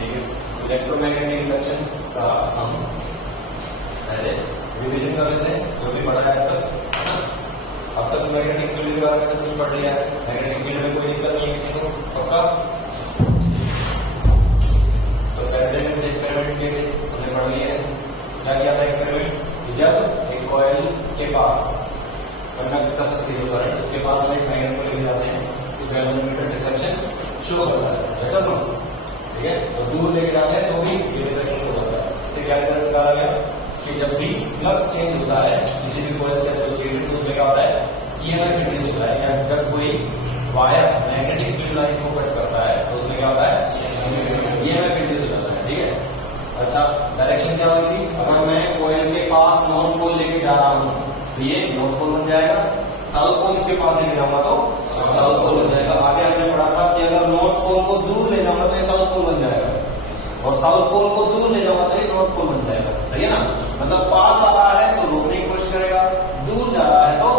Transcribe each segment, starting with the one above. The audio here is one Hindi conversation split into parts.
ठीक है, इलेक्ट्रोमैग्नेटिक इंडक्शन का हम पहले रिवीजन कर लेते हैं जो भी पढ़ा है अब तक मैग्नेटिक फील्ड के बारे में सब कुछ पढ़ लिया है। मैग्नेटिक फील्ड में कोई दिक्कत नहीं है किसी को, पक्का? तो पहले में कुछ एक्सपेरिमेंट्स किए थे, हमने पढ़ लिए हैं। क्या किया था एक्सपेरिमेंट? जब एक कॉइल के पास कंडक्ट कर सकती है करंट, उसके पास हम एक मैग्नेट को लेके जाते हैं तो गैल्वेनोमीटर डिफ्लेक्शन शो करता है, ऐसा तो ठीक है। तो दूर लेके जाते हैं तो भी ये डिफ्लेक्शन शो करता है। इससे क्या रिजल्ट निकाला गया कि जब भी फ्लक्स चेंज होता है किसी भी कॉइल से एसोसिएटेड तो उसमें क्या होता है, ईएमएफ इंड्यूस होता है। या जब कोई वायर मैग्नेटिक फील्ड लाइंस को कट करता है तो उसमें क्या होता है, ईएमएफ इंड्यूस हो जाता है, ठीक है। अच्छा, डायरेक्शन क्या होगी? अगर मैं कॉइल के पास नॉर्थ पोल लेके जा रहा हूँ तो ये नॉर्थ पोल बन जाएगा, साउथ पोल इसके पास लेके जाऊंगा तो साउथ पोल बन जाएगा। आगे हमने पढ़ा था कि अगर नॉर्थ पोल को दूर ले जाऊंगा तो ये साउथ पोल बन जाएगा, और साउथ पोल को दूर ले जाऊंगा तो ये नॉर्थ पोल बन जाएगा, सही है ना। मतलब पास आ रहा है तो रोकने की कोशिश करेगा, दूर जा रहा है तो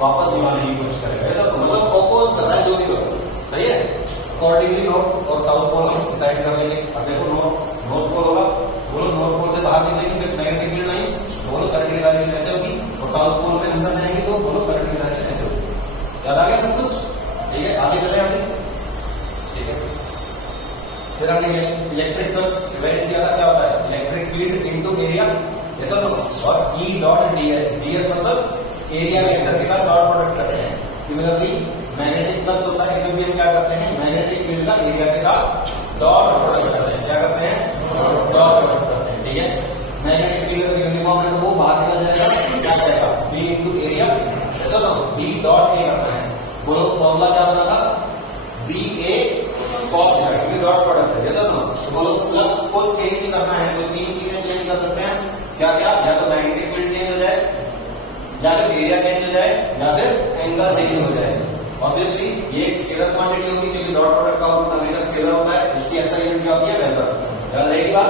वापस बुलाने की कोशिश करेगा, ऐसा तो मतलब ऑपोज कर रहा है जो भी होगा, सही है। अकॉर्डिंगली नॉर्थ और साउथ पोल हम डिसाइड कर लेंगे। अब देखो नॉर्थ पोल होगा, वो लोग नॉर्थ पोल से बाहर निकलेंगे फिर मैग्नेटिक फील्ड लाइंस, तो वो लोग करंट की डायरेक्शन ऐसे होगी, और साउथ पोल में अंदर जाएंगे तो वो लोग करंट की डायरेक्शन ऐसे होगी। याद आ गया सब कुछ? ठीक है, आगे चले आगे, ठीक है। फिर हमने इलेक्ट्रिक फ्लक्स रिवाइज किया था, क्या होता है इलेक्ट्रिक फील्ड इनटू एरिया, ऐसा तो, और ई डॉट डीएस, डीएस मतलब एरिया वेक्टर के साथ डॉट प्रोडक्ट करते हैं। सिमिलरली मैग्नेटिक फ्लक्स होता है, इसमें भी हम क्या करते हैं, मैग्नेटिक फील्ड का एरिया के साथ डॉट प्रोडक्ट करते हैं। क्या करते हैं? डॉट प्रोडक्ट करते हैं, ठीक है। मैग्नेटिक फील्ड का यूनिफॉर्म है तो वो बाहर निकल जाएगा, क्या जाएगा बी इनटू एरिया, ऐसा ना, बी डॉट ए करता है। बोलो फॉर्मूला क्या बना था, बी ए कॉस थीटा, ये डॉट प्रोडक्ट है, ऐसा ना। तो बोलो फ्लक्स को चेंज करना है तो तीन चीजें चेंज कर सकते हैं, क्या क्या? या तो मैग्नेटिक फील्ड चेंज हो जाए, या फिर एरिया चेंज हो जाए, या फिर एंगल चेंज हो जाए। ऑब्वियसली ये एक स्केलर क्वांटिटी होगी क्योंकि डॉट प्रोडक्ट का आउटपुट हमेशा स्केलर होता है, उसकी ऐसा यूनिट क्या होती है, वेबर। याद रहेगी बात,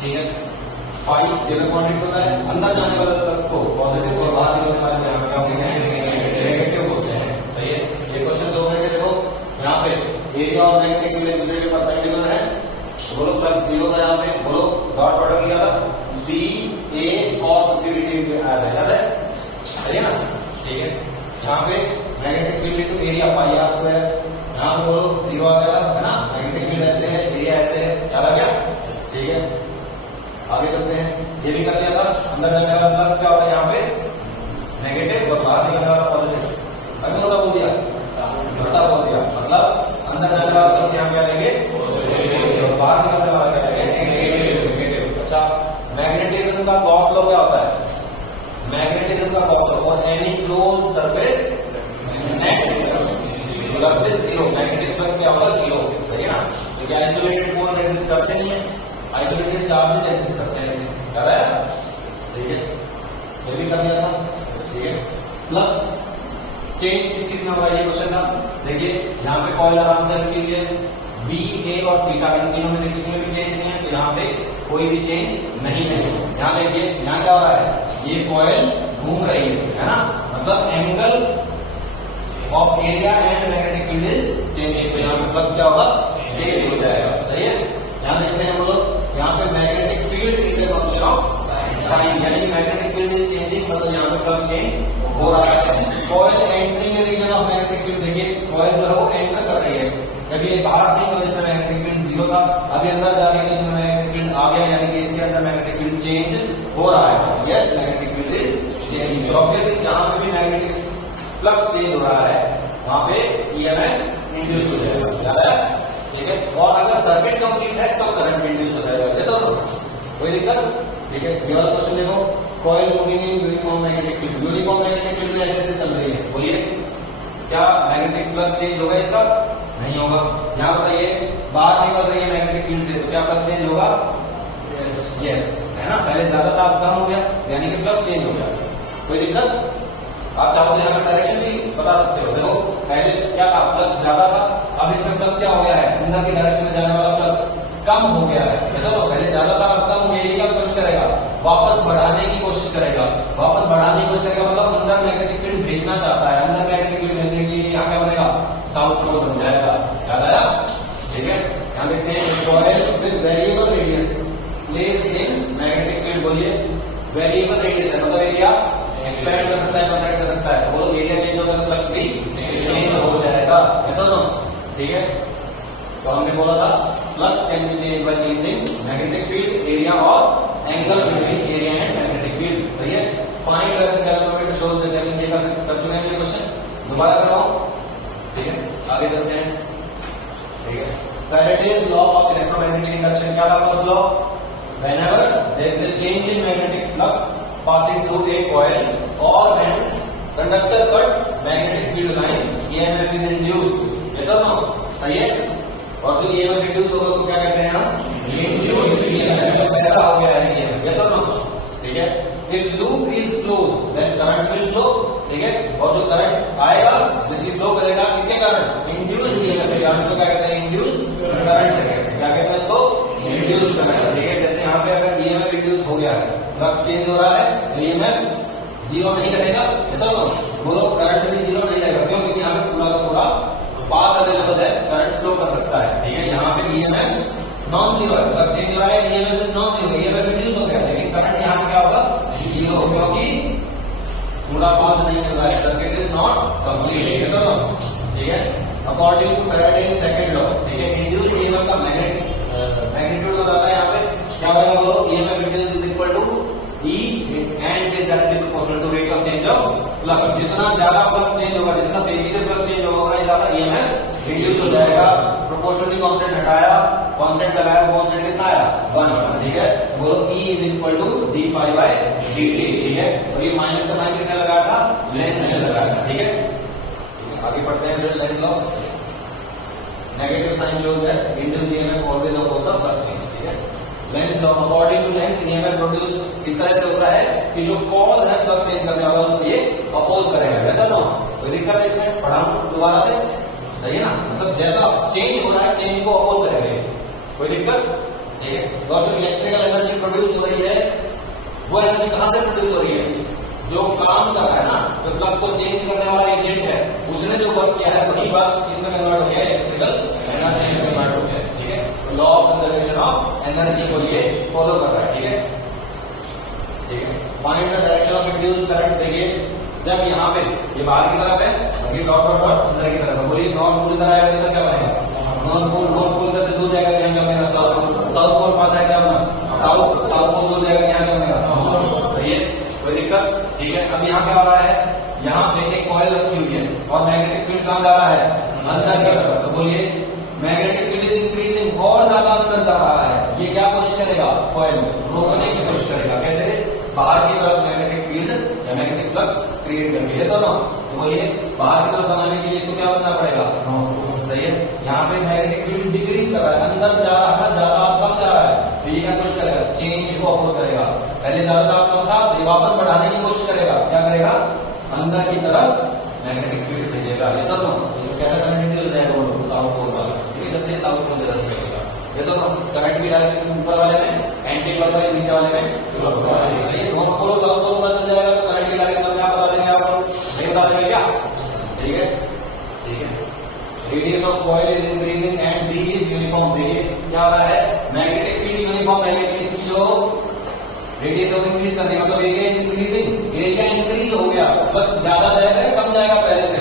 ठीक है। फाई स्केलर क्वांटिटी होता है, अंदर जाने वाले फ्लक्स को पॉजिटिव और बाहर निकलने वाले यहाँ पे क्या होते हैं, नेगेटिव होते हैं, सही है। ये क्वेश्चन हो गए थे, देखो यहाँ पे एरिया और मैग्नेटिक फील्ड एक दूसरे के परपेंडिकुलर है, बोलो फ्लक्स जीरो था, यहाँ पे बोलो डॉट प्रोडक्ट लिया था बी ए कॉस 50 याद है, सही है ना, ठीक है। यहाँ पे magnetic field into area pi r square, यहाँ पे बोलो जीरो आ गया है ना, मैग्नेटिक फील्ड ऐसे है, एरिया ऐसे है, याद आ गया, ठीक है। आगे चलते हैं, ये भी कर लिया था। अंदर जाने वाला फ्लक्स क्या होता है, यहाँ पे नेगेटिव और बाहर निकलने वाला पॉजिटिव। अभी मोटा बोल दिया, मोटा बोल दिया, मतलब अंदर जाने वाला फ्लक्स यहाँ क्या लेंगे, और बाहर निकलने वाला क्या लेंगे, नेगेटिव। अच्छा, मैग्नेटिज्म का गॉस लॉ क्या होता है, मैग्नेटिज्म का गॉस लॉ, और any close surface flux is zero, magnetic flux क्या होगा, जीरो, सही है ना। क्योंकि आइसोलेटेड पोल्स एग्जिस्ट करते नहीं है, आइसोलेटेड चार्जेस एग्जिस्ट करते हैं, याद है, ठीक है। ये भी कर दिया था, ठीक है। फ्लक्स चेंज किस किस में होगा, ये क्वेश्चन था। देखिए यहाँ पे कॉइल आराम से रखी हुई है, बी ए और थीटा, इन तीनों में से किसी में भी चेंज नहीं है, तो यहाँ पे कोई भी चेंज नहीं है। यहाँ देखिए यहाँ क्या हो रहा है, ये कॉइल घूम रही है ना, मतलब angle of area and magnetic field is changing, तो यहाँ पे फ्लक्स क्या होगा, चेंज हो जाएगा, सही है। यहाँ देखते हैं बोलो, यहाँ पे magnetic field is a function of time, यानी मैग्नेटिक फील्ड इज चेंजिंग, मतलब यहाँ पे फ्लक्स चेंज हो रहा है। Coil entering a region of magnetic field, देखिए कॉइल जो है वो एंटर कर रही है, जब ये बाहर थी तो इसमें मैग्नेटिक फील्ड जीरो था, अभी अंदर जा रही है तो इसमें मैग्नेटिक फील्ड आ गया, यानी कि इसके अंदर मैग्नेटिक फील्ड चेंज हो रहा है। Yes, magnetic field is changing, obviously जहां पे भी मैग्नेटिक फ्लक्स चेंज हो रहा है वहां पे ईएमएफ इंड्यूस हो जाएगा, याद है, ठीक है। और अगर सर्किट कंप्लीट है तो करंट इंड्यूस हो जाएगा, ऐसा तो कोई दिक्कत, ठीक है। ये वाला क्वेश्चन देखो, coil moving in uniform magnetic field, uniform magnetic field में ऐसे चल रही है, बोलिए क्या मैग्नेटिक फ्लक्स चेंज होगा, इसका नहीं होगा। यहाँ बताइए बाहर निकल रही है मैग्नेटिक फील्ड से, तो क्या फ्लक्स चेंज होगा, यस, है ना, पहले ज्यादा था अब कम हो गया, यानी कि फ्लक्स चेंज हो गया, कोई दिक्कत। आप चाहो तो यहाँ पर डायरेक्शन भी बता सकते हो, देखो पहले क्या था, फ्लक्स ज्यादा था, अब इसमें फ्लक्स क्या हो गया है, अंदर की डायरेक्शन में जाने वाला फ्लक्स कम हो गया है, ऐसा तो पहले ज्यादा था अब कम, ये क्या कोशिश करेगा, वापस बढ़ाने की कोशिश करेगा, वापस बढ़ाने की कोशिश करेगा, मतलब अंदर मैग्नेटिक फील्ड भेजना चाहता है, अंदर मैग्नेटिक फील्ड भेजने के लिए यहाँ क्या बनेगा, साउथ पोल बन जाएगा, याद आया, ठीक है। यहाँ देखते हैं coil with variable radius place in magnetic field. बोलिए वेरिएबल रेडियस है मतलब एरिया एक्सपेंड कर सकता है, कॉन्ट्रैक्ट कर सकता है। बोलो एरिया चेंज होगा तो फ्लक्स भी चेंज हो जाएगा, ऐसा ना? ठीक है, तो हमने बोला था flux can be change by changing magnetic field area और angle between area and magnetic field. सही है। Find the calculator shows the direction. ये कर चुके हैं ये क्वेश्चन, दोबारा करवाओ। ठीक है, आगे चलते हैं। ठीक है, Faraday's law of electromagnetic induction क्या था? First law, whenever there is a change in magnetic flux passing through a coil or when conductor cuts magnetic field lines, EMF is induced. yes or no? सही है। और जो EMF इंड्यूस होगा उसको क्या कहते हैं हम? इंड्यूस्ड EMF, पैदा हो गया है EMF। yes or no? ठीक है। If loop is closed, then current will flow। ठीक है, और जो करंट आएगा जिसकी फ्लो करेगा किसके कारण? इंड्यूस्ड EMF के कारण। उसको क्या कहते हैं? Induced current. क्या कहते हैं उसको? Induced current. ठीक है, जैसे यहाँ पे अगर EMF इंड्यूस हो गया है, फ्लक्स चेंज हो रहा है, तो EMF जीरो नहीं रहेगा, ऐसा हो? बोलो करंट भी जीरो नहीं रहेगा। क्यों? क्योंकि यहाँ पे पूरा का पूरा पाथ अवेलेबल है, करंट फ्लो कर सकता है। ठीक है, यहाँ पे EMF नॉन जीरो है, फ्लक्स चेंज हो रहा है, EMF is non zero, EMF induce हो गया, लेकिन करंट यहाँ पे क्या होगा? जीरो, क्योंकि पूरा पाथ नहीं मिल रहा है, सर्किट इज नॉट कंप्लीट। ऐसा हो? ठीक है, according to Faraday's second law. ठीक है, इंड्यूस्ड EMF का मैग्नीट्यूड हो जाता है यहाँ पे क्या होगा? बोलो EMF induce is equal to E and it is directly proportional to rate of change of flux। जितना ज्यादा फ्लक्स चेंज होगा, जितना तेजी से फ्लक्स चेंज होगा, उतना ज्यादा EMF इंड्यूस हो जाएगा। प्रोपोर्शनली कांस्टेंट हटाया, कांस्टेंट लगाया, कांस्टेंट कितना आया? 1। ठीक है, बोलो E is equal to d pi by d t. ठीक है, और ये माइनस का साइन किसने लगाया था? लेंस ने लगाया था। ठीक है, आगे बढ़ते हैं फिर Lenz law. Negative sign shows that induced EMF always oppose the flux change. ठीक है, Lenz law, according to Lenz EMF produce इस तरह से होता है कि जो कॉज है फ्लक्स चेंज करने वाला उसको ये अपोज करेगा। ऐसा ना? कोई दिक्कत है इसमें? पढ़ाऊं दोबारा से? सही है ना? मतलब जैसा चेंज हो रहा है चेंज को अपोज करेगा, कोई दिक्कत? ठीक है, तो जो इलेक्ट्रिकल एनर्जी प्रोड्यूस हो रही है वो एनर्जी कहां से प्रोड्यूस हो रही है? जो काम कर रहा है ना, जो फ्लक्स को चेंज करने वाला एजेंट है, उसने जो वर्क किया है वही वर्क किसमें कन्वर्ट हो गया? इलेक्ट्रिकल एनर्जी में कन्वर्ट हो गया। ठीक है, law of conservation of energy को ये फॉलो कर रहा है। ठीक है, ठीक है, find the direction of induced current. देखिए जब यहाँ पे ये बाहर की तरफ है, अभी डॉट डॉट डॉट अंदर की तरफ है। बोलिए नॉर्थ पोल इधर आएगा, इधर क्या बनेगा? नॉर्थ पोल इधर से दूर जाएगा, यहाँ क्या बनेगा? South pole. साउथ पोल पास आएगा अपना साउथ पोल दूर जाएगा, यहाँ क्या बनेगा? सही है, कोई दिक्कत? ठीक है, अब यहाँ क्या हो रहा है? यहाँ पे एक कॉइल रखी हुई है और मैग्नेटिक फील्ड कहाँ जा रहा है? अंदर की तरफ। तो बोलिए मैग्नेटिक फील्ड इज इंक्रीजिंग, और ज्यादा अंदर जा रहा है। ये क्या कोशिश करेगा? कॉइल रोकने की कोशिश करेगा। कैसे? बाहर की तरफ मैग्नेटिक फील्ड या मैग्नेटिक फ्लक्स क्रिएट करके। ये सुनो, तो बोलिए बाहर की तरफ बनाने के लिए इसको क्या करना पड़ेगा? सही है, यहाँ पे मैग्नेटिक फील्ड डिक्रीज कर रहा है, अंदर जा रहा है, ज्यादा कम जा रहा है, तो ये क्या कोशिश करेगा? चेंज को अपोज करेगा। पहले ज्यादा कम था, तो वापस बढ़ाने की कोशिश करेगा। क्या करेगा? अंदर की तरफ मैग्नेटिक फील्ड भेजेगा। ये सब इसको कैसा करंट हो जाएगा? वो साउथ पोल वाला। ठीक है, जैसे साउथ पोल की तरफ जाएगा। ये सब करंट की डायरेक्शन ऊपर वाले में एंटी क्लॉकवाइज, नीचे वाले में क्लॉकवाइज। सही, साउथ पोल पता चल जाएगा तो करंट की डायरेक्शन क्या बता देंगे आपको? नहीं बता देंगे क्या? ठीक है, ठीक है, radius of coil is increasing and B is uniform. देखिए क्या हो रहा है? मैग्नेटिक फील्ड यूनिफॉर्म है, लेकिन इसकी जो रेडियस ऑफ इंक्रीज करने का मतलब area is increasing, area increase हो गया। फ्लक्स ज्यादा जाएगा, कम जाएगा? पहले से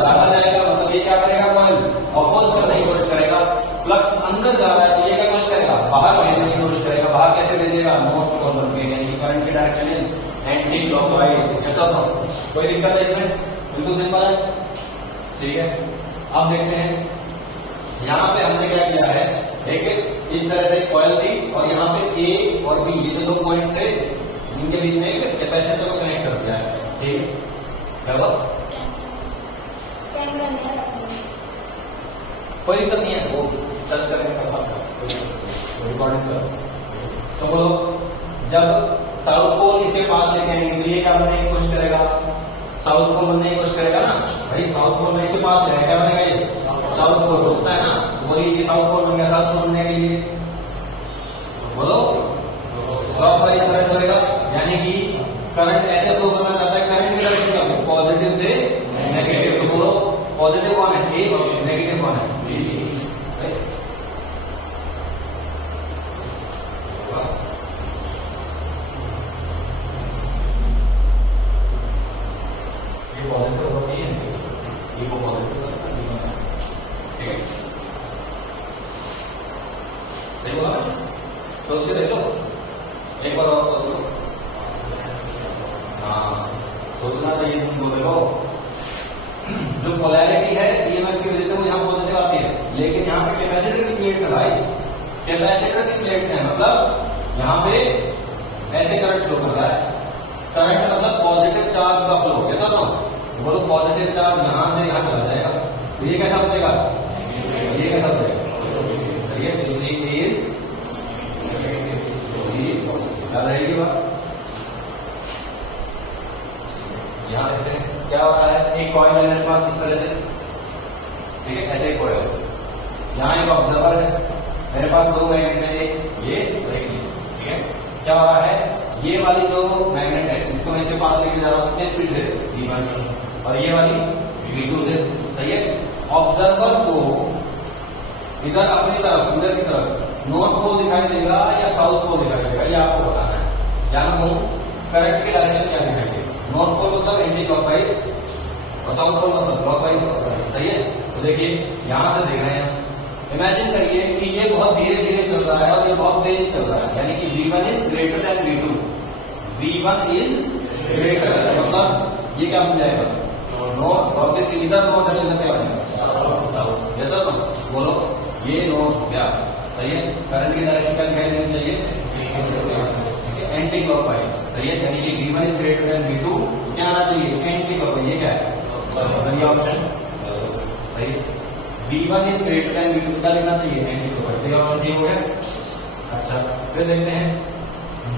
ज्यादा जाएगा, मतलब ये क्या करेगा? कॉइल अपोज करने की कोशिश करेगा। फ्लक्स अंदर जा रहा है तो ये क्या कोशिश करेगा? बाहर भेजने की कोशिश करेगा। बाहर कैसे भेजेगा? नॉर्थ कॉर्नर में, यानी करंट की डायरेक्शन इज एंटी क्लॉकवाइज। ऐसा था? कोई दिक्कत है इसमें? बिल्कुल सिंपल है। ठीक है, अब देखते हैं यहाँ पे हमने क्या किया है। एक इस तरह से कॉइल थी और यहाँ पे A और B, ये जो दो पॉइंट्स थे, इनके बीच में एक कैपेसिटर को कनेक्ट कर दिया है। सेम कोई दिक्कत नहीं है, वो सर्च करने का रिकॉर्डिंग चल। तो बोलो जब साउथ पोल इसके पास लेके आएंगे तो ये क्या बनने की कोशिश करेगा? साउथ पोल बनने की कोशिश करेगा ना भाई। साउथ पोल में इसके पास है, क्या बनेगा? ये साउथ पोल होता है ना। बोलिए ये साउथ पोल बन गया। साउथ पोल बनने के लिए बोलो क्लॉकवाइज तरह से चलेगा, यानी कि करंट ऐसे फ्लो करना चाहता है। करंट की डायरेक्शन क्या है? पॉजिटिव से नेगेटिव। तो बोलो पॉजिटिव कौन है? A, नेगेटिव कौन है? B। सही बोला ना? सोच के देख लो, एक बार और सोच लो। हाँ, सोचना चाहिए तुमको। देखो जो पोलैरिटी है ईएमएफ की वजह से वो यहाँ पॉजिटिव आती है, लेकिन यहाँ पे कैपेसिटर की प्लेट्स है भाई, कैपेसिटर की प्लेट्स है, मतलब यहाँ पे ऐसे करंट फ्लो कर रहा है। करंट मतलब पॉजिटिव चार्ज का फ्लो, कैसा ना बोलो, पॉजिटिव चार्ज यहाँ से यहाँ चला जाएगा, तो ये कैसा बचेगा, ये कैसा बचेगा, सही है, इसलिए इज याद रहेगी बात। यहाँ देखते हैं क्या हो रहा है, एक कॉइल है मेरे पास इस तरह से, ठीक है, ऐसे एक कॉइल, यहाँ एक ऑब्जर्वर है, मेरे पास दो मैग्नेट है, एक ये और एक ये, ठीक है। क्या हो रहा है, ये वाली जो मैग्नेट है इसको मैं इसके पास लेके जा रहा हूँ किस स्पीड से, V1, और ये वाली V2 से, सही है। ऑब्जर्वर को इधर अपनी तरफ, इधर की तरफ नॉर्थ पोल दिखाई देगा या साउथ पोल दिखाई देगा, ये आपको बताना है। यहाँ करंट की डायरेक्शन क्या दिखाई देगी, नॉर्थ पोल मतलब एंटी क्लॉकवाइज और साउथ पोल मतलब क्लॉकवाइज, सही है। तो देखिए यहां से देख रहे हैं, इमेजिन करिए कि ये बहुत धीरे धीरे चल रहा है और ये बहुत तेज चल रहा है, यानी कि V1 is greater than V2, V1 is greater, मतलब ये क्या बन जाएगा, नॉर्थ, ऑब्वियसली इधर नॉर्थ है, क्या बनेगा, जैसा तो बोलो ये नॉर्थ हो गया, सही है। करंट की डायरेक्शन क्या दिखाई देनी चाहिए, एंटी क्लॉकवाइज, सही है, यानी कि V1 is greater than V2, क्या आना चाहिए, एंटी क्लॉकवाइज, ये क्या है, ऑप्शन सही। V1 is greater than V2 क्या लिखना चाहिए, एंटी क्लॉकवाइज, ये ऑप्शन ठीक हो गया। अच्छा फिर देखते हैं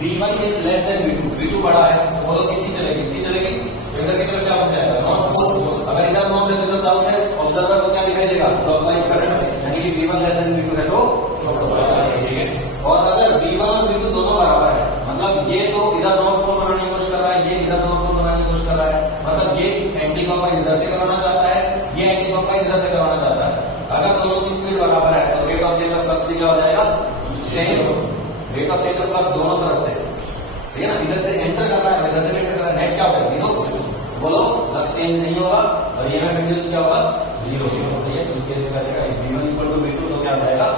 V1 is less than V2, V2 बड़ा है, वो तो किसकी चलेगी, इसकी चलेगी, इधर की तरफ क्या बन जाएगा, नॉर्थ पोल, अगर इधर नॉर्थ है तो इधर साउथ है, ऑब्जर्वर को क्या दिखाई देगा, क्लॉकवाइज करंट, यानी कि V1 लेस देन V2 है तो क्लॉकवाइज, ठीक है। और अगर V1 और V2 दोनों बराबर है, मतलब ये तो इधर नॉर्थ पोल बनाने की कोशिश कर रहा है, ये इधर नॉर्थ पोल बनाने की कोशिश कर रहा है, मतलब ये एंटी क्लॉकवाइज इधर से कराना चाहता है, ये एंटी क्लॉकवाइज इधर से कराना चाहता है। अगर दोनों की स्पीड बराबर है तो rate of change of flux भी क्या हो जाएगा, same, rate of change of flux दोनों तरफ से, ठीक है ना, इधर से एंटर कर रहा है, इधर से एंटर कर रहा है, नेट क्या होगा, जीरो, बोलो फ्लक्स चेंज नहीं होगा और ये में इंड्यूस क्या होगा, जीरो, ठीक है। इस केस में क्या जाएगा, V1 इक्वल टू V2 तो क्या हो जाएगा,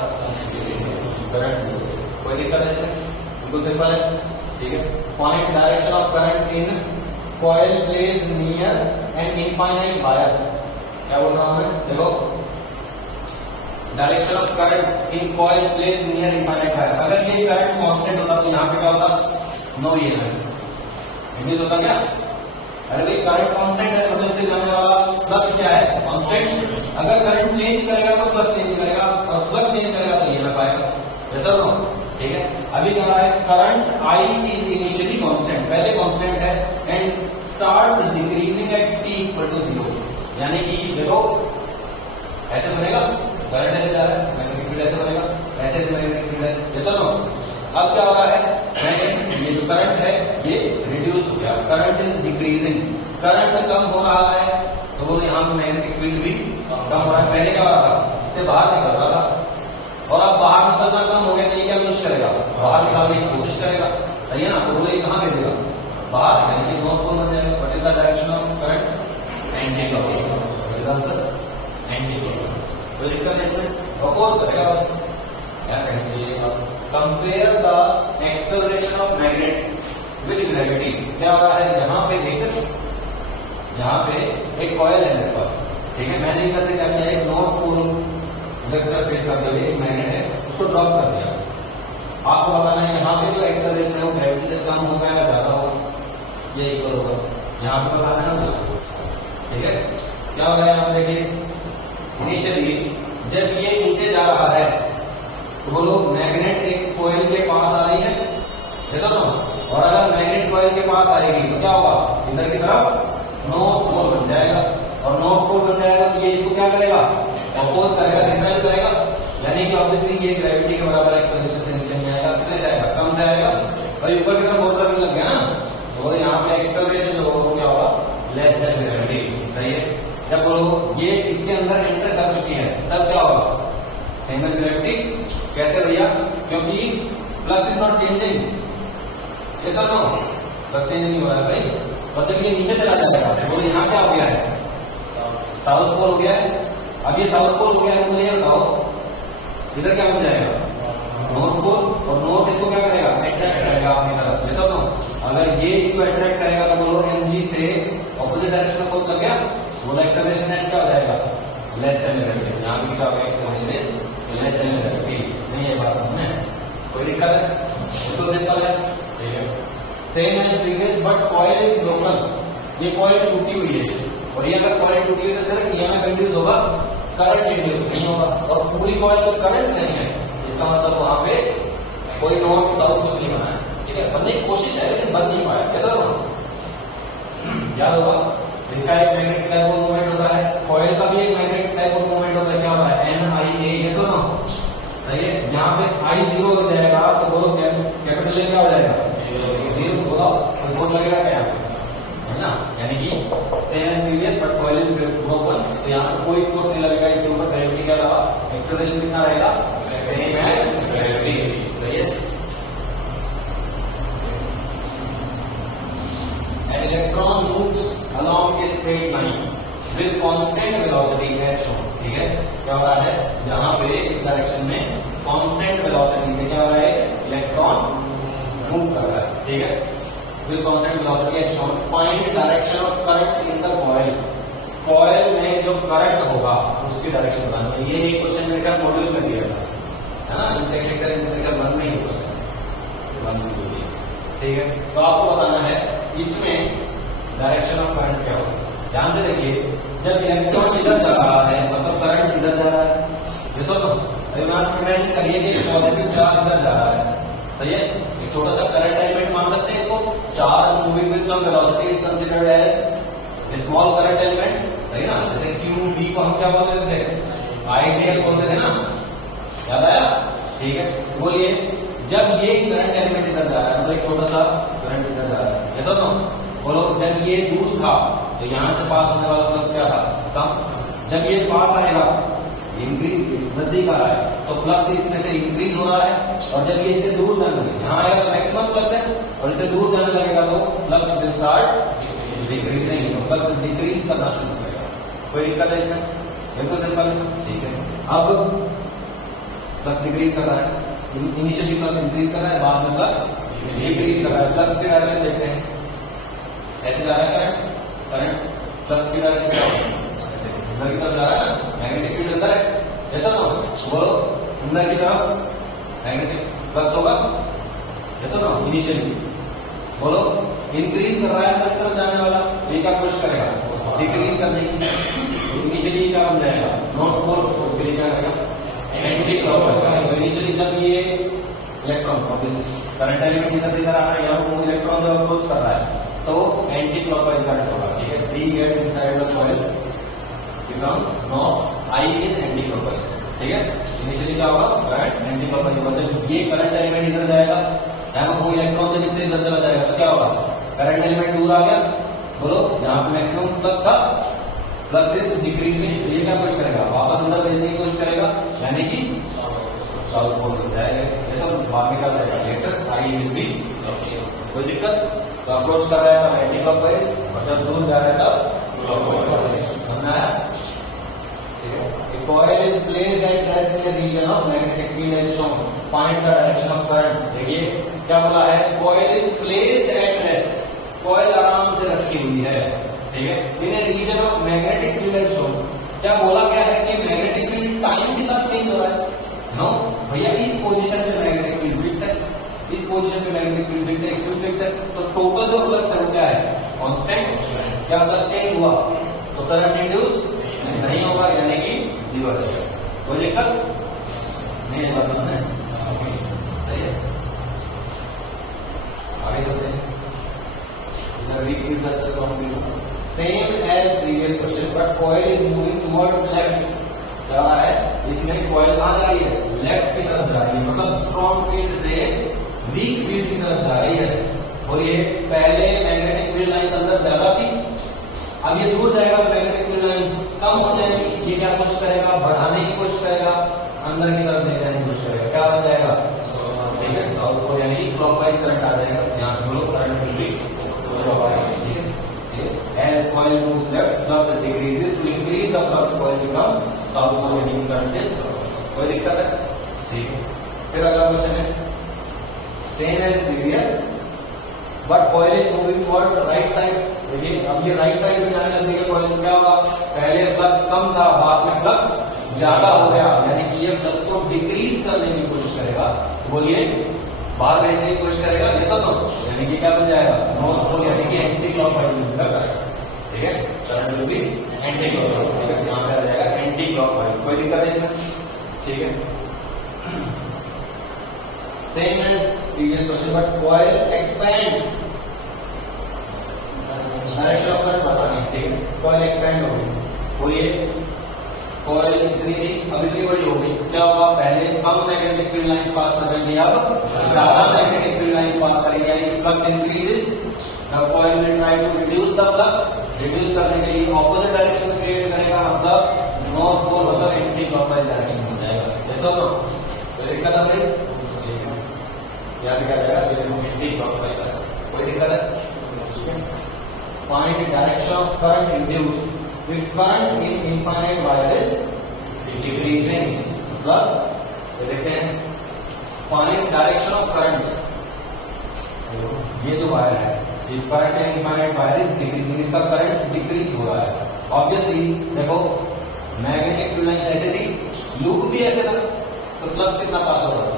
करंट जीरो, कोई दिक्कत है इसमें, बिल्कुल सिंपल है, ठीक है। Find direction of current in coil placed near an infinite wire, क्या बोल रहा हूं मैं, देखो direction of current in coil placed near infinite wire, अगर ये करंट कांस्टेंट होता तो यहाँ पे क्या होता, नो ईएमएफ इंड्यूस होता क्या, अरे भाई करंट कांस्टेंट है मतलब इससे जाने वाला फ्लक्स क्या है, कांस्टेंट, अगर करंट चेंज करेगा तो फ्लक्स चेंज करेगा, और फ्लक्स चेंज करेगा तो ईएमएफ आएगा, ऐसा ना, ठीक है। अभी क्या रहा है, current I is initially constant, पहले कांस्टेंट है, and starts decreasing at t equal to 0, यानी कि देखो ऐसे बनेगा, करंट ऐसे जा रहा है, मैग्नेटिक फील्ड ऐसे बनेगा, ऐसे ऐसे मैग्नेटिक फील्ड है, ऐसा ना। अब क्या हो रहा है, ये जो करंट है ये रिड्यूस हो गया, करंट इज डिक्रीजिंग, करंट कम हो रहा है तो वो यहाँ मैग्नेटिक फील्ड भी कम हो रहा है। पहले क्या हो रहा था, इससे बाहर निकल रहा था, और अब बाहर निकलना कम हो गया तो ये क्या कोशिश करेगा, बाहर निकालने की कोशिश करेगा, सही है ना, तो ये कहाँ भेजेगा, बाहर, यानी कि नॉर्थ पोल बन जाएगा। What is the direction of current, anti clockwise, answer anti clockwise, तो दिक्कत है इसमें, अपोज करेगा बस, क्या कहना चाहिए, compare the acceleration of magnet with gravity. क्या हो रहा है, यहाँ पे एक कॉइल है मेरे पास, ठीक है, मैंने इधर से क्या किया, एक नॉर्थ पोल इधर फेस कर दिया, एक मैग्नेट है उसको ड्रॉप कर दिया, आपको बताना है यहाँ पे जो एक्सेलरेशन है वो ग्रेविटी से कम होगा या ज्यादा होगा, ये इक्वल होगा, यहाँ पे बताना है, ठीक है। क्या हो रहा है यहाँ पे देखिए, इनिशियली जब ये नीचे जा रहा है तो बोलो मैग्नेट एक कॉइल के पास आ रही है, ऐसा ना, और अगर मैग्नेट कॉइल के पास आएगी तो क्या होगा, इधर की तरफ नॉर्थ पोल बन जाएगा, और नॉर्थ पोल बन जाएगा तो ये इसको क्या करेगा, अपोज करेगा, रिपेल करेगा, यानी कि ऑब्वियसली ये ग्रेविटी के बराबर एक्सेलरेशन से नीचे नहीं आएगा, कितने से आएगा, कम से आएगा, और ऊपर की तरफ फोर्स लगने लग गया ना, तो यहाँ पे एक्सेलरेशन जो होगा क्या होगा, लेस देन ग्रेविटी, सही है। जब बोलो ये इसके अंदर एंटर कर चुकी है तब क्या होगा, सेम एज ग्रेविटी, कैसे भैया, क्योंकि फ्लक्स इज नॉट चेंजिंग, ऐसा नो, फ्लक्स चेंज नहीं हो रहा है भाई, और जब ये नीचे चला जाएगा तो यहाँ क्या हो गया है, साउथ पोल हो गया है, अब ये साउथ पोल हो गया है, मुझे ये बताओ इधर क्या बन जाएगा, गया, बोला एक्सेलरेशन एट क्या हो जाएगा, लेस देन ग्रेविटी। यहाँ भी क्या होगा, acceleration is less than gravity. नहीं है बात समझ में, कोई दिक्कत है? तो सिंपल है, ठीक है। Same as previous but coil is broken. ये कॉइल टूटी हुई है, और ये अगर कॉइल टूटी हुई है तो सिर्फ ईएमएफ इंड्यूस होगा, करंट इंड्यूस नहीं होगा। और पूरी कॉइल तो करंट नहीं है, इसका मतलब वहां पे कोई नॉन सब कुछ नहीं बना है, ठीक है। बनने की कोशिश है लेकिन बन नहीं पाया, कैसा होगा याद होगा। इसका एक मैग्नेटिक डाइपोल मोमेंट होता है, कॉइल का भी एक मैग्नेटिक डाइपोल मोमेंट होता है, क्या होता है, NIA। ये सुनो, सही है। यहाँ पे I 0 हो जाएगा तो बोलो कैपिटल ए क्या हो जाएगा, 0 होगा, तो फोर्स लगेगा क्या यहाँ पे, है ना। यानी कि same as previous but coil is broken, तो यहाँ पे कोई फोर्स नहीं लगेगा इसके ऊपर, ग्रेविटी क्या रहा, एक्सेलरेशन कितना रहेगा, सेम एज ग्रेविटी। सही है। An electron moves along a straight line with constant velocity as shown। ठीक है, क्या हो रहा है, जहां पे इस डायरेक्शन में कांस्टेंट वेलोसिटी से क्या हो रहा है, इलेक्ट्रॉन मूव कर रहा है, ठीक है, with constant velocity as shown। Find direction of current in the coil। Coil में जो करंट होगा उसकी डायरेक्शन बतानी है। ये एक क्वेश्चन मेरे ख्याल मॉड्यूल में दिया था, है ना, इंटेक्स मेरे ख्याल बन नहीं है क्वेश्चन, ठीक है। तो आपको बताना है इसमें डायरेक्शन ऑफ करंट क्या होगा। ध्यान से देखिए, जब इलेक्ट्रॉन इधर जा रहा है मतलब करंट इधर जा रहा है, जैसा तो इमेजिन करिए कि पॉजिटिव चार्ज इधर जा रहा है, सही है। एक छोटा सा करंट एलिमेंट मान सकते हैं इसको, charge moving with some velocity is considered as small current element, सही ना। जैसे QB को हम क्या बोलते थे, आइडियल बोलते थे ना, याद आया, ठीक है। बोलिए, जब ये करंट एलिमेंट इधर जा रहा है, मतलब एक छोटा सा करंट इधर जा रहा है, ऐसा तो बोलो, जब ये दूर था तो यहां से पास होने वाला फ्लक्स क्या था, कम। जब ये पास आएगा, इंक्रीज नजदीक आ रहा है तो फ्लक्स इसमें से इंक्रीज हो रहा है, और जब ये इससे दूर जाने लगे, यहाँ आएगा तो मैक्सिमम फ्लक्स है, और इससे दूर जाने लगेगा तो फ्लक्स विल स्टार्ट डिक्रीजिंग, तो फ्लक्स डिक्रीज करना शुरू करेगा। कोई दिक्कत है इसमें, बिल्कुल सिंपल, ठीक है। अब फ्लक्स डिक्रीज कर रहा है, इनिशियली फ्लक्स इंक्रीज कर रहा है, बाद में फ्लक्स डिक्रीज कर रहा है। फ्लक्स की डायरेक्शन देखते हैं, ऐसे जा रहा है करंट, फ्लक्स की डायरेक्शन क्या होगी, अंदर की तरफ जा रहा है ना, मैग्नेटिक फील्ड अंदर है, ऐसा ना वो अंदर की तरफ मैग्नेटिक फ्लक्स होगा, ऐसा ना। इनिशियली बोलो इंक्रीज कर रहा है अंदर की तरफ जाने वाला, ये क्या कोशिश करेगा, डिक्रीज करने की। इनिशियली क्या बन जाएगा, नॉट पोल, उसके लिए क्या करेगा, एंटी क्लॉकवाइज। इनिशियली जब ये इलेक्ट्रॉन करंट एलिमेंट इधर से इधर आ रहा है, यहाँ पर इलेक्ट्रॉन जब अप्रोच कर रहा है तो एंटी क्लॉकवाइज करंट होगा, ठीक है। D gets inside the coil becomes not, I is anti clockwise, ठीक है। इनिशियली क्या होगा, करंट एंटी क्लॉकवाइज होगा। जब ये करंट एलिमेंट इधर जाएगा, यहाँ पर कोई इलेक्ट्रॉन जब इससे इधर चला जाएगा तो क्या होगा, करंट एलिमेंट दूर आ गया, बोलो यहाँ पे मैक्सिमम फ्लक्स था, फ्लक्स इज डिक्रीजिंग, ये क्या कोशिश करेगा, वापस अंदर भेजने की कोशिश करेगा, यानी कि साउथ पोल हो जाएगा। ऐसा बाद में क्या हो जाएगा, लेटर I is B। कोई दिक्कत, तो अप्रोच कर रहा है तब एंटी क्लॉकवाइज, और जब दूर जा रहा है तब क्लॉकवाइज, समझ आया, ठीक है। A coil is placed at rest in the region of magnetic field as shown। Find the direction of current। देखिए क्या बोला है, coil is placed at rest, coil आराम से रखी हुई है, ठीक है, in a region of magnetic field as shown। क्या बोला गया है कि मैग्नेटिक फील्ड टाइम के साथ चेंज हो रहा है, नो भैया, इस पोजीशन पे मैग्नेटिक फील्ड फिक्स है, इस पोजीशन पे मैग्नेटिक फील्ड फिक्स है, एक्सक्लूड फिक्स है, तो टोटल जो फ्लक्स है वो क्या है, कांस्टेंट। क्या फ्लक्स चेंज हुआ तो करंट इंड्यूस नहीं होगा, यानी कि 0 है। कोई दिक्कत नहीं है, बात समझ सही है। आगे चलते हैं, इधर वीक फील्ड का strong field, same as previous question but coil is moving towards left. क्या है, इसमें कॉइल कहां जा रही है, लेफ्ट की तरफ जा रही है, मतलब स्ट्रॉन्ग फील्ड से वीक फील्ड की तरफ जा रही है। और ये पहले मैग्नेटिक फील्ड लाइंस अंदर ज्यादा थी, अब ये दूर जाएगा तो मैग्नेटिक फील्ड लाइंस कम हो जाएगी। ये क्या कोशिश करेगा, बढ़ाने की कोशिश करेगा, अंदर की तरफ ले जाने की कोशिश करेगा, क्या बन जाएगा, ठीक है, साउथ पोल, यानी कि क्लॉकवाइज करंट आ जाएगा। यहाँ पे लोग करंट विल बी क्लॉकवाइज, ठीक है। As coil moves left, flux decreases. To increase the flux, coil becomes south pole, यानी कि करंट इज, कोई दिक्कत है, ठीक है। फिर अगला क्वेश्चन है, same as previous but coil is moving towards right side. देखिए अब ये राइट साइड में जाने लगती है कॉइल, क्या होगा, पहले फ्लक्स कम था, बाद में फ्लक्स ज्यादा हो गया, यानी कि ये फ्लक्स को डिक्रीज करने की कोशिश करेगा। बोलिए बाहर भेजने की कोशिश करेगा, ये सब यानी कि क्या बन जाएगा, नॉर्थ पोल, यानी कि एंटी क्लॉकवाइज मूव करेगा। ठीक है, current will be anti clockwise, यहां पे आ जाएगा एंटी क्लॉकवाइज। कोई दिक्कत है इसमें? ठीक है, same as previous question, but coil expands, direction of current बतानी है। ठीक है, कॉइल एक्सपेंड हो गई, बोलिए कॉइल इतनी थी अब इतनी बड़ी हो गई, क्या होगा, पहले कम मैग्नेटिक फील्ड लाइंस पास कर रही थी, अब ज्यादा मैग्नेटिक फील्ड लाइंस पास करेंगे, यानी कि flux increases, the coil will try to reduce the flux, reduce करने के लिए ऑपोजिट डायरेक्शन में क्रिएट करेगा, मतलब नॉर्थ पोल मतलब एंटी क्लॉकवाइज डायरेक्शन में जाएगा। ऐसा ना कोई दिक्कत है भाई? यहां पे क्या जाएगा, एंटी क्लॉकवाइज है, कोई दिक्कत है? Find direction of current induced if current in infinite wire is decreasing, मतलब ये देखते हैं, find direction of current, ये जो वायर है, if current in infinite wire is decreasing, इसका करंट डिक्रीज हो रहा है। ऑब्वियसली देखो मैग्नेटिक फील्ड लाइन ऐसे थी, लूप भी ऐसे था, तो फ्लक्स कितना पास हो रहा था,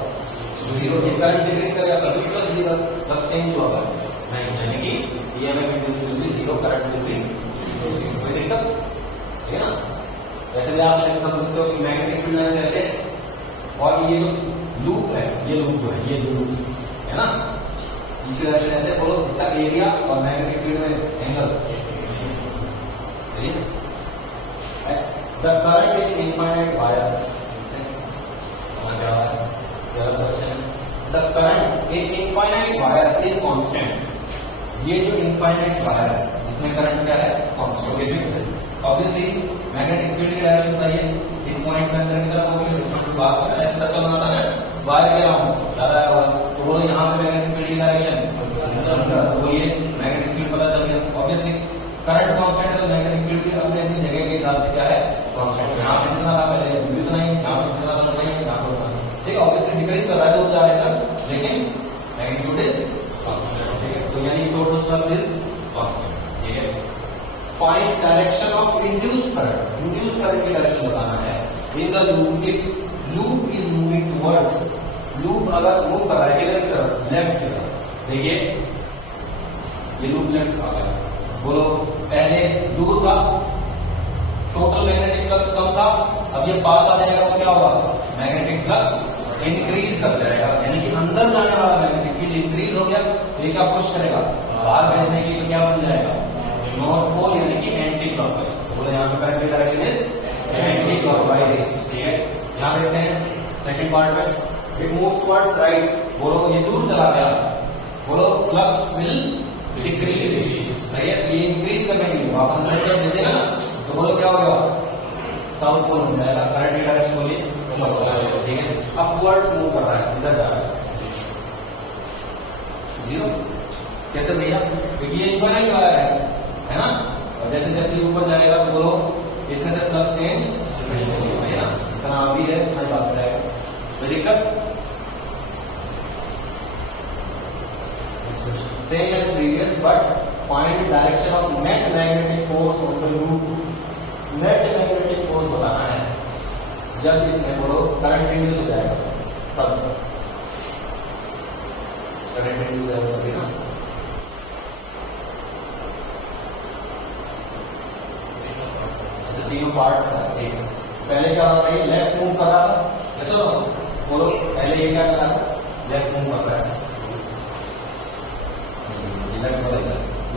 जीरो। ये करंट डिक्रीज करेगा तो फ्लक्स जीरो, फ्लक्स चेंज होगा नहीं, यानी कि EMF induced will be zero, current will be, कोई दिक्कत है ना? वैसे भी आप समझ सकते हो कि मैग्नेटिक फील्ड लाइन ऐसे, और ये जो लूप है, ये लूप जो है, ये लूप है ना, इसकी डायरेक्शन ऐसे, बोलो इसका एरिया और मैग्नेटिक फील्ड में angle, the current in infinite wire, the current in infinite wire is constant, ये जो इनफाइनाइट वायर है इसमें करंट क्या है, कांस्टेंट, फिक्स है। ऑब्वियसली मैग्नेटिक फील्ड की डायरेक्शन बताइए, इस पॉइंट में अंदर की तरफ होगी, बात करना ऐसे तक चलना है, वायर कह रहा हूं ज्यादा होगा, तो बोलो यहां पे मैग्नेटिक फील्ड की डायरेक्शन अंदर, बोलिए मैग्नेटिक फील्ड पता चल गया। ऑब्वियसली करंट कांस्टेंट है तो मैग्नेटिक फील्ड भी अपने अपनी जगह के हिसाब से क्या है, कांस्टेंट। यहां पे जितना था पहले उतना ही, यहां पे जितना था उतना ही, यहां पे उतना ही। ठीक है, ऑब्वियसली डिक्रीज कर रहा है तो जा रहा है, लेकिन मैग्नीट्यूड इज कांस्टेंट। ठीक है, तो यानी टोटल फ्लक्स इज कांस्टेंट। ठीक है, find direction of induced current, induced current की डायरेक्शन बताना है in the loop, if loop is moving towards, loop अगर मूव कर रहा है किधर की तरफ, लेफ्ट की तरफ। देखिए ये लूप लेफ्ट आ गया, बोलो पहले दूर था, टोटल मैग्नेटिक फ्लक्स कम था, अब ये पास आ जाएगा तो क्या होगा, मैग्नेटिक फ्लक्स इंक्रीज कर जाएगा, यानी कि अंदर जाने वाला मैग्नेटिक फील्ड इंक्रीज हो गया, ये क्या कोशिश करेगा, बाहर भेजने के लिए क्या बन जाएगा, नॉर्थ पोल, यानी कि एंटी क्लॉकवाइज। बोलो यहाँ पे करंट की डायरेक्शन इज एंटी क्लॉकवाइज। ठीक है, यहाँ देखते हैं सेकंड पार्ट में, इट मूव्स टुवर्ड्स राइट, बोलो ये दूर चला गया, बोलो फ्लक्स विल डिक्रीज, सही है, ये इंक्रीज करने के लिए वापस अंदर जब भेजेगा ना, तो बोलो क्या होगा, साउथ पोल हो जाएगा, करंट की डायरेक्शन बोलिए क्लॉकवाइज। ठीक है, अपवर्ड्स मूव कर रहा है, इधर जा रहा है, जीरो। कैसे भैया, क्योंकि ये इनफाइनाइट वायर है ना, और जैसे जैसे ऊपर जाएगा तो बोलो इसमें से फ्लक्स चेंज है ना, इसका नाम भी है, हमारी बात करेगा, कोई दिक्कत? Same as previous, but find direction of net magnetic force of the loop, net magnetic force बताना है जब इसमें बोलो करंट इंड्यूस हो जाएगा, तब करंट इंड्यूस होगा ना। तीनों पार्ट्स है, पहले क्या हो रहा है, लेफ्ट मूव कर रहा था, ऐसा बोलो पहले ये क्या कर रहा था, लेफ्ट मूव कर रहा है,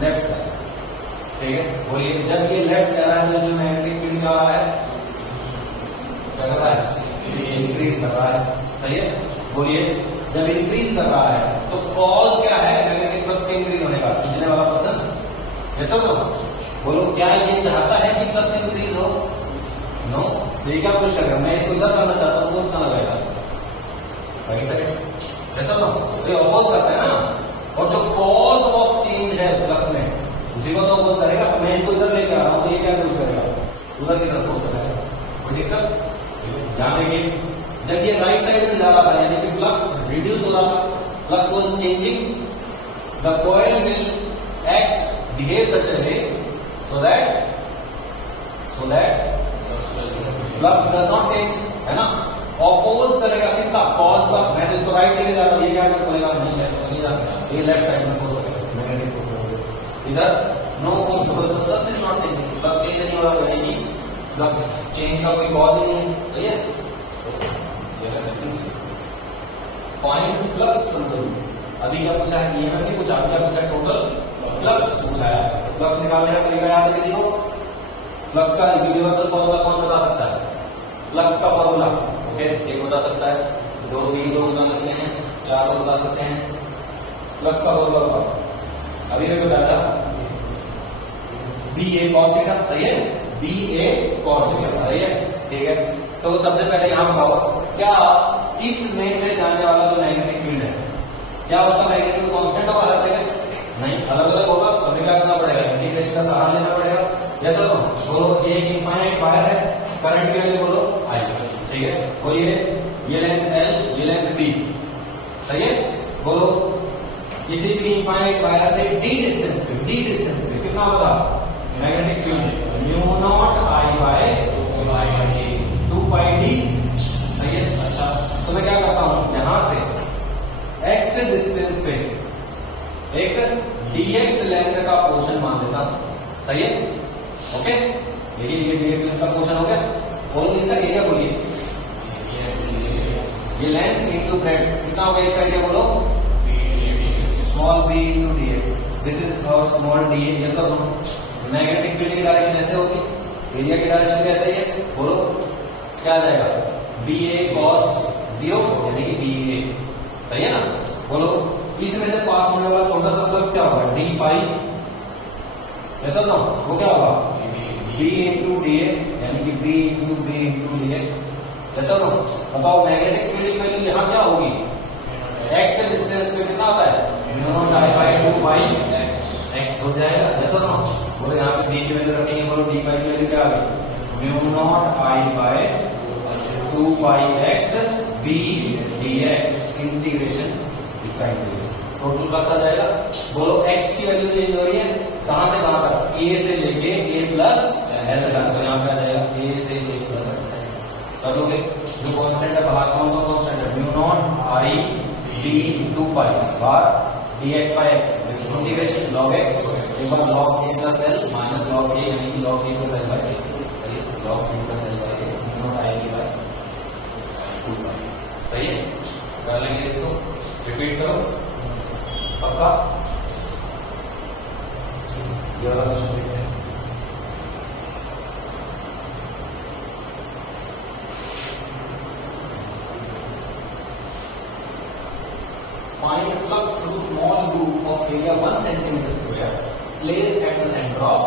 लेफ्ट है। ठीक है, बोलिए जब ये लेफ्ट जा रहा है तो जो मैग्नेटिक फील्ड जा रहा है क्या कर रहा है, इंक्रीज कर रहा है, सही है। बोलिए जब इंक्रीज कर रहा है तो कॉज क्या है, मैग्नेटिक फ्लक्स के इंक्रीज होने का, खींचने वाला पर्सन, ऐसा बोलो क्या ये चाहता है कि फ्लक्स इंक्रीज हो, नो, तो ये क्या कोशिश करेगा, मैं इसको इधर करना चाहता हूँ तो उसका लगाएगा, ऐसा ना, तो ये अपोज करता है ना, और जो कॉज ऑफ चेंज है फ्लक्स में उसी को तो अपोज करेगा। मैं इसको इधर लेके आ रहा हूँ तो ये क्या कोशिश करेगा, उधर की तरफ अपोज करेगा, कोई दिक्कत? ध्यान देखिए, जब ये राइट साइड में जा रहा था यानी कि फ्लक्स रिड्यूस हो रहा था, flux was changing, the coil will act behave such a way so that flux does not change, है ना। ऑपोज करेगा किसका, कॉज का। मैं तो इसको राइट लेके जा रहा हूं, ये क्या बोलेगा, नहीं जाता, ये लेफ्ट साइड में फोर्स होगा, मैग्नेटिक फोर्स होगा। इधर no force, because flux is not changing, flux change नहीं हो रहा, यानी फ्लक्स चेंज का कोई कॉज ही नहीं है, सही है। फाइंड फ्लक्स कंट्रोल, अभी क्या पूछा है, ईएमएफ नहीं पूछा, क्या पूछा है, टोटल फ्लक्स पूछा है। फ्लक्स निकालने का तरीका याद है किसी को, फ्लक्स का यूनिवर्सल फॉर्मूला कौन बता सकता है, फ्लक्स का फॉर्मूला, ओके, एक बता सकता है, दो तीन लोग बता सकते हैं, चार लोग बता सकते हैं। फ्लक्स का फॉर्मूला अभी मैं बताया बी ए कॉस थीटा, सही है, बी ए कॉस थीटा, सही है, ठीक है। तो सबसे पहले यहां बताओ, क्या इसमें से जाने वाला जो मैग्नेटिक फील्ड है, क्या उसका मैग्नेटिक कांस्टेंट होगा हर जगह, नहीं, अलग अलग होगा। तो हमें क्या करना पड़ेगा, इंटीग्रेशन का सहारा लेना पड़ेगा। जैसा बोलो एक इनफाइनाइट वायर है, करंट की वैल्यू बोलो आई, ठीक है, और ये लेंथ एल, ये लेंथ बी, सही है। बोलो किसी भी इनफाइनाइट वायर से डी डिस्टेंस पे कितना होगा magnetic field, mu naught I by 2 pi D, सही है। अच्छा, तो मैं क्या करता हूं, यहां से एक्स डिस्टेंस पे एक dx लेंथ का पोर्शन मान लेता हूं, सही है, ओके। लेकिन ये dx लेंथ का पोर्शन हो गया, और इसका एरिया बोलिए, ये लेंथ इनटू ब्रेड्थ कितना होगा इसका एरिया बोलो, small b into dx, this is our small d, yes और नो। मैग्नेटिक फील्ड की डायरेक्शन ऐसे होगी, एरिया की डायरेक्शन भी ऐसे ही है, बोलो क्या आ जाएगा, ba cos 0 यानी कि ba, सही है ना। बोलो इसमें से पास होने वाला छोटा सा फ्लक्स क्या होगा, डी फाई, ऐसा ना, वो क्या होगा b इंटू डी ए, यानी कि b into b into D x, ऐसा ना। बताओ मैग्नेटिक फील्ड की वैल्यू यहाँ क्या होगी, x डिस्टेंस पे कितना आता है, mu naught I by 2 pi x हो जाएगा, ऐसा ना। बोलो यहाँ पे b की वैल्यू रखेंगे, बोलो d फाई की वैल्यू क्या आ गई, mu naught I by 2 pi x b dx, integration, इसका इंटीग्रेशन, टोटल फ्लक्स आ जाएगा। बोलो x की वैल्यू चेंज हो रही है, कहां से कहां तक, a से लेके a प्लस l तक, तो यहां पे आ जाएगा a से a प्लस x तक। कर दोगे, जो कांस्टेंट है बाहर कौन सा कांस्टेंट है, mu naught I b 2 pi बार dx by x, integration log x, एक बार log a plus l minus log a, यानी कि log a plus l by a, log a plus l by a, mu naught I by 2 pi, सही है। कर लेंगे इसको, रिपीट करो, पक्का। ये वाला क्वेश्चन देखते हैं, find flux through small loop of area 1 centimetre square placed at the centre of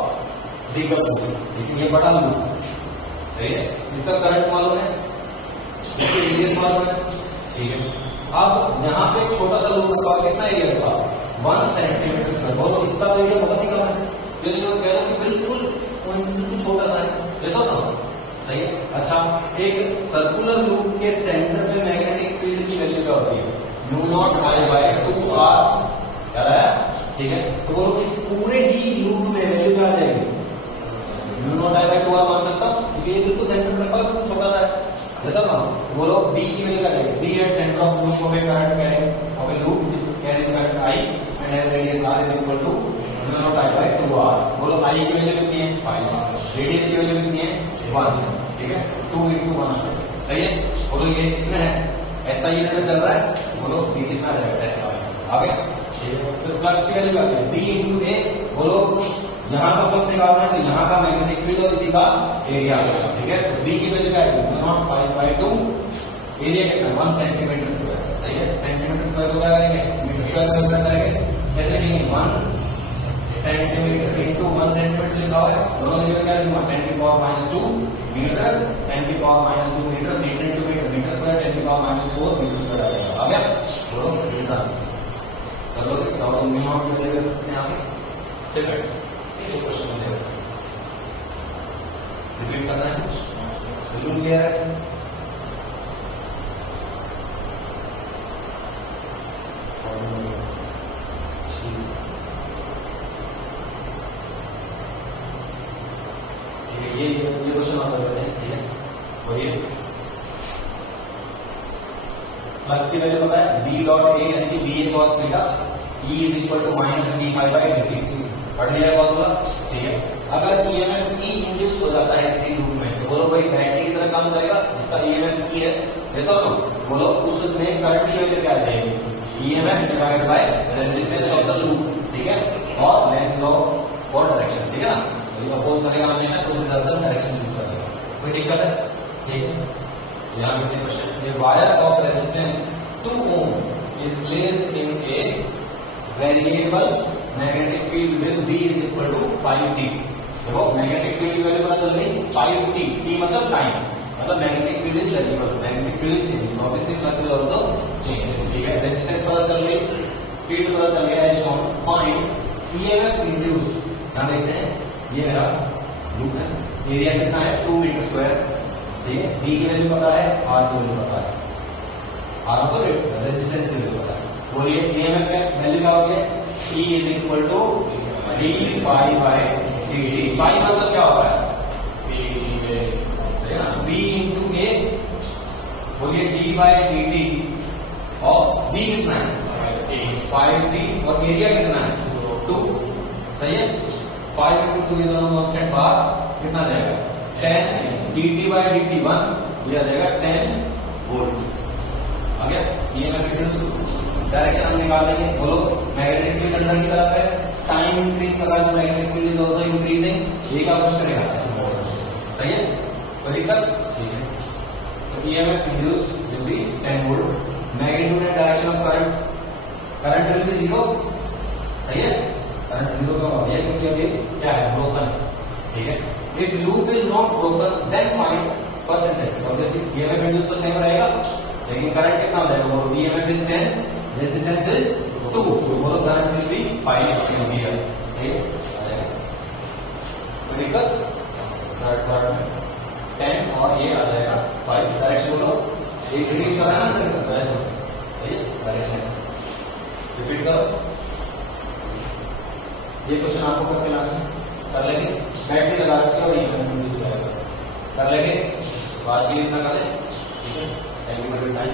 bigger loop, लेकिन ये बड़ा लूप है, इसका करंट मालूम है, इसकी रेडियस मालूम है, ठीक है। अब यहाँ पे छोटा सा लूप रखा, कितना एरिया इसका 1 सेंटीमीटर स्क्वायर, बोलो इसका तो एरिया बहुत ही कम है, तो लोग कह रहे हैं कि बिल्कुल छोटा सा है, ऐसा ना, सही है। अच्छा, एक सर्कुलर लूप के सेंटर पे मैग्नेटिक फील्ड की वैल्यू क्या होती है, mu naught I bye 2r, याद आया, ठीक है। तो बोलो इस पूरे ही लूप में वैल्यू क्या आ जाएगी, mu naught I bye 2r मान सकता हूं, क्योंकि ये बिल्कुल सेंटर में रखा, छोटा सा है, जैसा ना। बोलो b की वैल्यू क्या आएगी, b at centre of loop of a current carrying of a loop which carries current i and has radius r is equal to mu naught i by 2r। बोलो i की वैल्यू कितनी है 5, रेडियस की वैल्यू कितनी है 1, ठीक है, 2 into 1, सही है। बोलो ये किसमें है, ऐसा यूनिट में चल रहा है, बोलो b किसमें आ जाएगा, ऐसा आगे, ठीक है। तो फ्लक्स की वैल्यू आती है b into a, बोलो यहाँ का फ्लक्स निकालना है, तो यहाँ का मैग्नेटिक फील्ड और इसी का एरिया, ठीक है। तो b की वैल्यू क्या है, म्यू नॉट 5 बाय 2, एरिया कितना है 1 सेंटीमीटर स्क्वायर, सही है। सेंटीमीटर स्क्वायर को क्या करेंगे, मीटर स्क्वायर में क्या करेंगे, कैसे लिखेंगे 1 सेंटीमीटर इनटू 1 सेंटीमीटर लिखा हुआ है, दोनों जगह क्या लिखूंगा 10 की पावर -2 मीटर, 10 की power -2 metre, metre into metre, metre square 10 की पावर -4 मीटर स्क्वायर आ जाएगा। आ गया, बोलो इतना कर लो, चाहो तो म्यू नॉट की वैल्यू रख सकते हैं आगे, सेकंड्स ये क्वेश्चन मिलेगा, रिपीट करना है, बिल्कुल क्लियर है। फ्लक्स की वैल्यू पता है b डॉट a यानी कि ba cos theta E is equal to minus d phi by dt। पढ़ लिया फॉर्मूला, ठीक है। अगर ईएमएफ E इंड्यूस हो जाता है किसी लूप में तो बोलो भाई बैटरी की तरह काम करेगा, जिसका ईएमएफ E है, ऐसा लो बोलो उसमें करंट की वैल्यू क्या आ जाएगी, EMF divided by resistance of the loop, ठीक है, और लेंज लॉ फॉर डायरेक्शन, ठीक है ना। तो अपोज करेगा हमेशा तो उस हिसाब से डायरेक्शन चूज करेगा। कोई दिक्कत है, ठीक है। यहाँ पे question, the wire of resistance 2 ohm is placed in a variable magnetic field with B is equal to 5t। देखो मैग्नेटिक फील्ड की वैल्यू पता चल गई 5t, t मतलब टाइम, मतलब magnetic field is variable, magnetic field is changing, obviously flux will also change, ठीक है। रेजिस्टेंस पता चल गई, फील्ड पता चल गया, as shown. Find EMF induced, यहां देखते हैं ये मेरा लूप है, एरिया कितना है 2 मीटर स्क्वायर, ठीक है। B की वैल्यू पता है, R की वैल्यू पता है, R तो रेजिस्टेंस की वैल्यू पता है। बोलिए ईएमएफ का वैल्यू क्या हो गया, E is equal to d phi by dt। Phi मतलब क्या होता है, B इंटू ए, बोलिए d by dt of B कितना है 5t और एरिया कितना है 2, सही है। 5 इंटू 2 ये दोनों कांस्टेंट बाहर कितना जाएगा 10, dt बाई dt 1, ये आ जाएगा 10 वोल्ट। आ गया ईएमएफ इंड्यूस। डायरेक्शन हम निकाल लेंगे, बोलो मैग्नेटिक फील्ड अंदर की तरफ है, टाइम इंक्रीज कर रहा है, magnetic field is also increasing, ये का कुछ करेगा, सही है। कोई दिक्कत, ठीक है। तो EMF induced will be 10 volt, magnitude and direction of current will be 0, सही है। करंट 0 का हो गया क्योंकि अभी क्या है ब्रोकन, ठीक है। If loop is not broken then find first and second, obviously EMF induce तो सेम रहेगा, लेकिन करंट कितना हो जाएगा, वो ईएमएफ इज 10, रेजिस्टेंस इज 2, तो बोलो करंट विल बी 5 एम्पीयर, ठीक है। कोई दिक्कत, थर्ड पार्ट में 10 और ये आ जाएगा 5, डायरेक्शन बोलो एक रिड्यूस करना है ना वैसे, ठीक है, डायरेक्शन रिपीट करो। ये क्वेश्चन आपको करके लाना है, कर लेंगे, बैटरी लगा के और ईएमएफ इंड्यूस हो जाएगा, कर लेंगे। आज के लिए इतना कर लें, ठीक है। Thank you for your time.